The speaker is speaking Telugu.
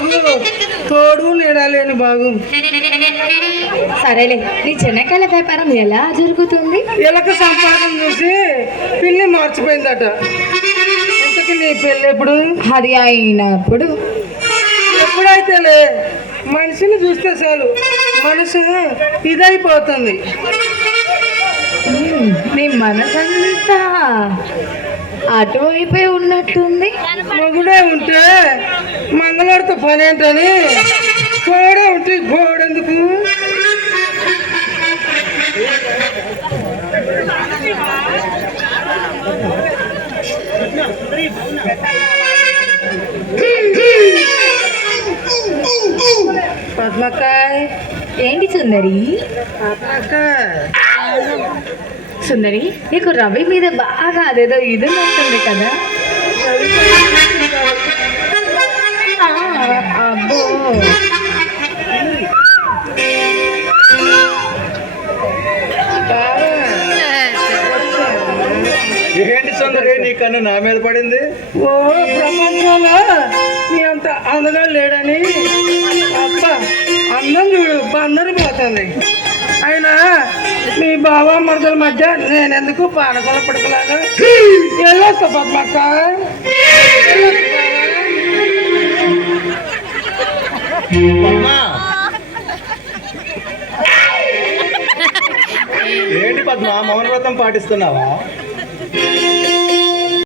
బాగు తోడు నీడాలేని బాగు. సరేలే, నీ చెనక్కాయల వ్యాపారం ఎలా జరుగుతుంది? ఎలక సంపాదన చూసి పిల్లి మార్చిపోయిందట. ఇంతకు నీ పెళ్ళి ఎప్పుడు? అది అయినప్పుడు. ఎప్పుడైతేలే, మనిషిని చూస్తే చాలు మనసు ఇదైపోతుంది. నీ మనసంతా అటువైపే ఉన్నట్టుంది. మగుడే ఉంటే మంగళవారితో పని ఏంటని గోడే ఉంటే గోడెందుకు? పద్మకాయ్. ఏంటి సుందరి? పద్మకాయ్. సుందరి, నీకు రవి మీద బాగా అదేదో ఇది ఉంటుంది కదా? అబ్బో, ఏంటి సుందరి, నీ కన్ను నా మీద పడింది? ఓ ప్రపంచంలో నీ అంత అందగా లేడని అబ్బ అందం చూడు బందరు పోతుంది. అయినా మీ బావ మరదల మధ్య నేనెందుకు పానకొల పడకలాగా వెళ్ళొస్తా పద్మక్క. ఏంటి పద్మ, మౌనవ్రతం పాటిస్తున్నావా?